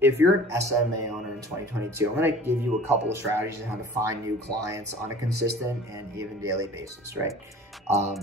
If you're an SMMA owner in 2022, I'm going to give you a couple of strategies on how to find new clients on a consistent and even daily basis, right?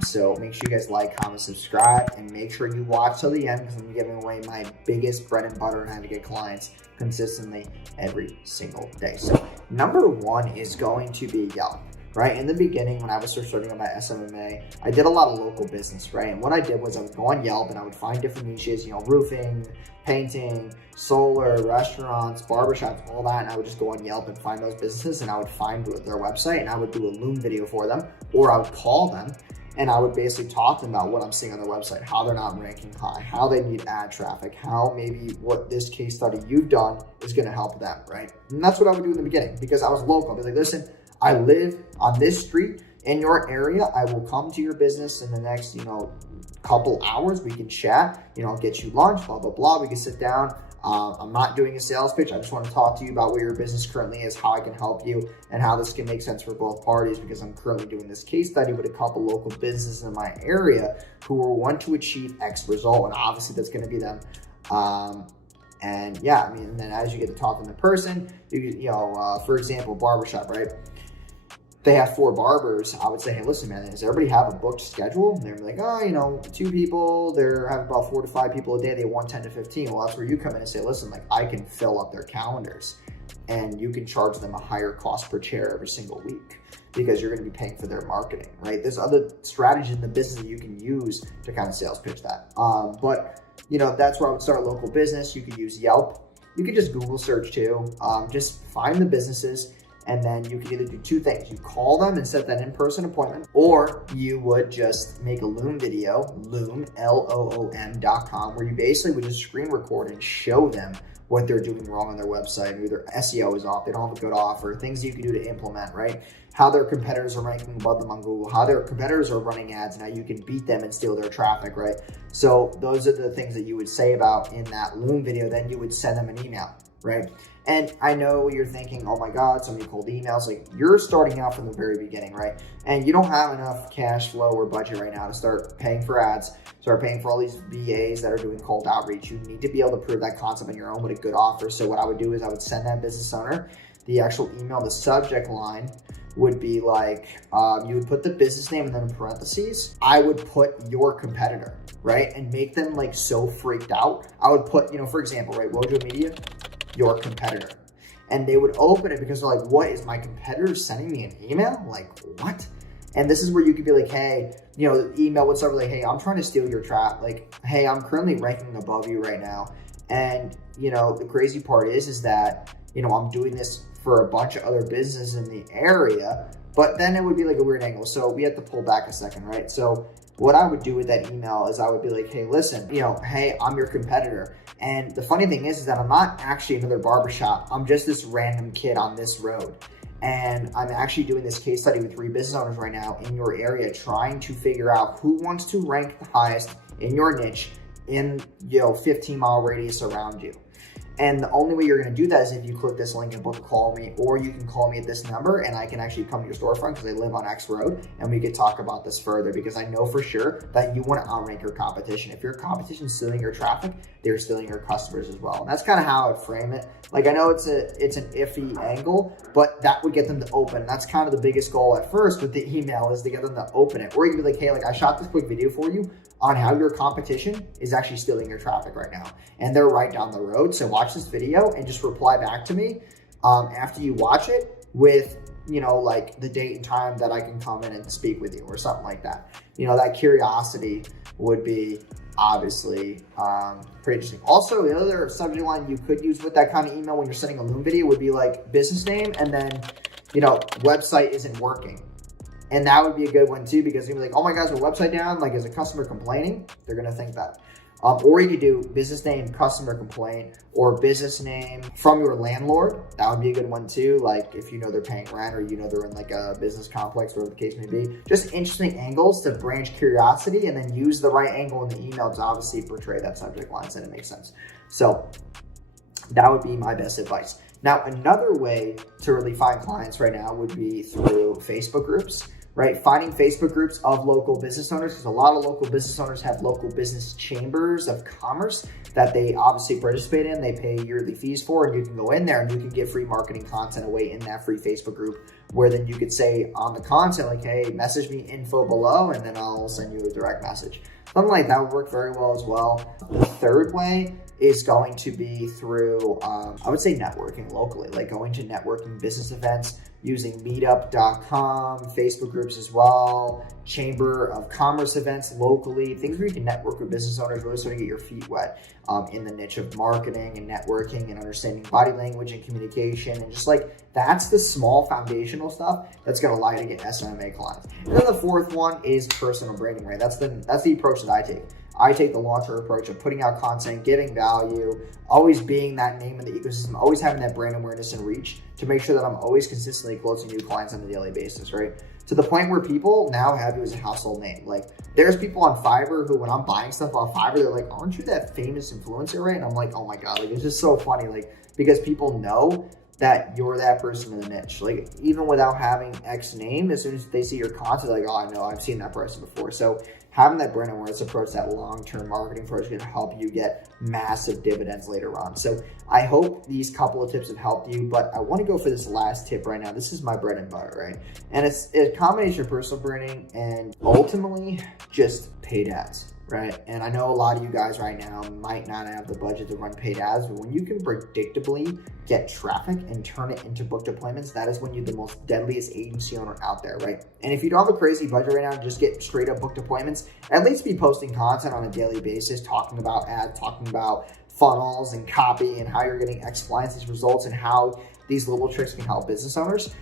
So make sure you guys like, comment, subscribe, and make sure you watch till the end because I'm giving away my biggest bread and butter on how to get clients consistently every single day. So number one is going to be Yelp. Right, in the beginning, when I was first starting on my SMMA, I did a lot of local business, right? And what I did was I would go on Yelp and I would find different niches, roofing, painting, solar, restaurants, barbershops, all that. And I would just go on Yelp and find those businesses and I would find their website and I would do a Loom video for them, or I would call them and I would basically talk to them about what I'm seeing on their website, how they're not ranking high, how they need ad traffic, how maybe what this case study you've done is gonna help them, right? And that's what I would do in the beginning because I was local. I'd be like, listen, I live on this street in your area. I will come to your business in the next, couple hours. We can chat, I'll get you lunch, blah, blah, blah. We can sit down. I'm not doing a sales pitch. I just want to talk to you about where your business currently is, how I can help you, and how this can make sense for both parties because I'm currently doing this case study with a couple local businesses in my area who will want to achieve X result. And obviously that's going to be them. And then as you get to talk to the person, for example, barbershop, right? They have 4 barbers. I would say, hey, listen, man, does everybody have a booked schedule? And they're like, 2 people, they're having about 4 to 5 people a day. They want 10 to 15. Well, that's where you come in and say, listen, I can fill up their calendars and you can charge them a higher cost per chair every single week because you're going to be paying for their marketing, right? There's other strategies in the business that you can use to kind of sales pitch that. But that's where I would start a local business. You could use Yelp. You could just Google search too. Just find the businesses. And then you can either do 2 things. You call them and set that in-person appointment, or you would just make a Loom video, Loom, Loom.com, where you basically would just screen record and show them what they're doing wrong on their website. Maybe their SEO is off, they don't have a good offer, things you can do to implement, right? How their competitors are ranking above them on Google, how their competitors are running ads, and how you can beat them and steal their traffic, right? So those are the things that you would say about in that Loom video. Then you would send them an email, right? And I know you're thinking, oh my God, so many cold emails. You're starting out from the very beginning, right? And you don't have enough cash flow or budget right now to start paying for ads, start paying for all these VAs that are doing cold outreach. You need to be able to prove that concept on your own with a good offer. So what I would do is I would send that business owner the actual email. The subject line would be you would put the business name and then in parentheses, I would put your competitor, right? And make them so freaked out. I would put, for example, right, Wojo Media, your competitor. And they would open it because they're like, what, is my competitor sending me an email? What? And this is where you could be like, hey, the email would start hey, I'm trying to steal your traffic. Hey, I'm currently ranking above you right now. And, the crazy part is that, I'm doing this for a bunch of other businesses in the area, but then it would be a weird angle. So we have to pull back a second, right? So what I would do with that email is I would be like, hey, listen, hey, I'm your competitor. And the funny thing is that I'm not actually another barbershop. I'm just this random kid on this road. And I'm actually doing this case study with 3 business owners right now in your area, trying to figure out who wants to rank the highest in your niche in, 15-mile radius around you. And the only way you're going to do that is if you click this link and book a call me, or you can call me at this number and I can actually come to your storefront because I live on X road and we could talk about this further because I know for sure that you want to outrank your competition. If your competition is stealing your traffic, they're stealing your customers as well. And that's kind of how I would frame it. I know it's an iffy angle, but that would get them to open. That's kind of the biggest goal at first with the email is to get them to open it. Or you can be like, hey, I shot this quick video for you on how your competition is actually stealing your traffic right now. And they're right down the road. So watch this video and just reply back to me after you watch it with, the date and time that I can come in and speak with you or something like that. That curiosity would be obviously pretty interesting. Also, the other subject line you could use with that kind of email when you're sending a Loom video would be business name and then, website isn't working. And that would be a good one too, because you'd be like, oh my gosh, the website down, is a customer complaining? They're gonna think that. Or you could do business name, customer complaint, or business name from your landlord. That would be a good one too. If they're paying rent or they're in a business complex, whatever the case may be. Just interesting angles to branch curiosity and then use the right angle in the email to obviously portray that subject line so that it makes sense. So that would be my best advice. Now, another way to really find clients right now would be through Facebook groups. right? Finding Facebook groups of local business owners, because a lot of local business owners have local business chambers of commerce that they obviously participate in. They pay yearly fees for, and you can go in there and you can give free marketing content away in that free Facebook group, where then you could say on the content, like, hey, message me info below, and then I'll send you a direct message. Something like that would work very well as well. The third way is going to be through, I would say, networking locally, like going to networking business events using meetup.com, Facebook groups as well, chamber of commerce events locally, things where you can network with business owners, really sort of get your feet wet in the niche of marketing and networking and understanding body language and communication. And just like, that's the small foundational stuff that's going to allow you to get SMMA clients. And then the fourth one is personal branding, right? That's the approach that I take. I take the launcher approach of putting out content, giving value, always being that name in the ecosystem, always having that brand awareness and reach to make sure that I'm always consistently closing new clients on a daily basis, right? To the point where people now have you as a household name. Like, there's people on Fiverr who, when I'm buying stuff on Fiverr, they're like, aren't you that famous influencer, right? And I'm like, oh my God, like, it's just so funny, like, because people know that you're that person in the niche. Like, even without having X name, as soon as they see your content, like, oh, I know, I've seen that person before. So having that brand awareness approach, that long-term marketing approach, can help you get massive dividends later on. So I hope these couple of tips have helped you, but I want to go for this last tip right now. This is my bread and butter, right? And it's a combination of personal branding and ultimately just paid ads, right? And I know a lot of you guys right now might not have the budget to run paid ads, but when you can predictably get traffic and turn it into booked appointments, that is when you're the most deadliest agency owner out there, right? And if you don't have a crazy budget right now, just get straight up booked appointments, at least be posting content on a daily basis, talking about ads, talking about funnels and copy and how you're getting X clients, these results, and how these little tricks can help business owners.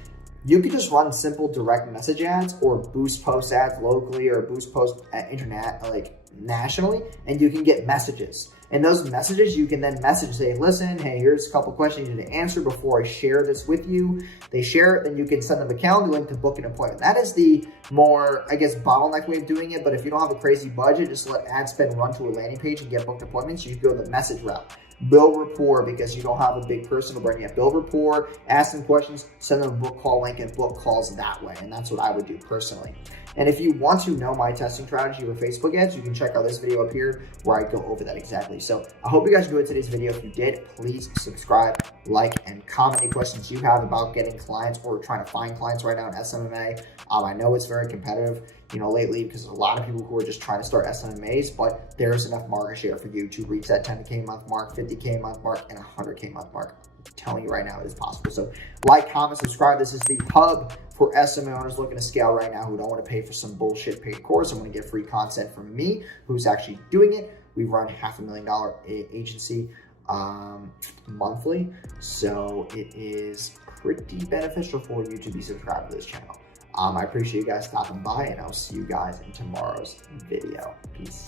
You could just run simple direct message ads or boost post ads locally or boost post at internet, like nationally, and you can get messages. And those messages, you can then message, say, listen, hey, here's a couple questions you need to answer before I share this with you. They share it, then you can send them a calendar link to book an appointment. That is the more, I guess, bottleneck way of doing it. But if you don't have a crazy budget, just let ad spend run to a landing page and get booked appointments. You can go the message route. Build rapport, because you don't have a big personal brand yet. Build rapport, ask them questions, send them a book call link, and book calls that way. And that's what I would do personally. And if you want to know my testing strategy for Facebook ads, you can check out this video up here where I go over that exactly. So I hope you guys enjoyed today's video. If you did, please subscribe, like, and comment any questions you have about getting clients or trying to find clients right now in SMMA. I know it's very competitive, lately, because there's a lot of people who are just trying to start SMMAs, but there's enough market share for you to reach that 10K a month mark, 50K a month mark, and 100K a month mark. I'm telling you right now, it is possible. So like, comment, subscribe. This is the hub for SMA owners looking to scale right now who don't want to pay for some bullshit paid course. I'm going to get free content from me, who's actually doing it. We run $500,000 agency monthly, so it is pretty beneficial for you to be subscribed to this channel. I appreciate you guys stopping by, and I'll see you guys in tomorrow's video. Peace.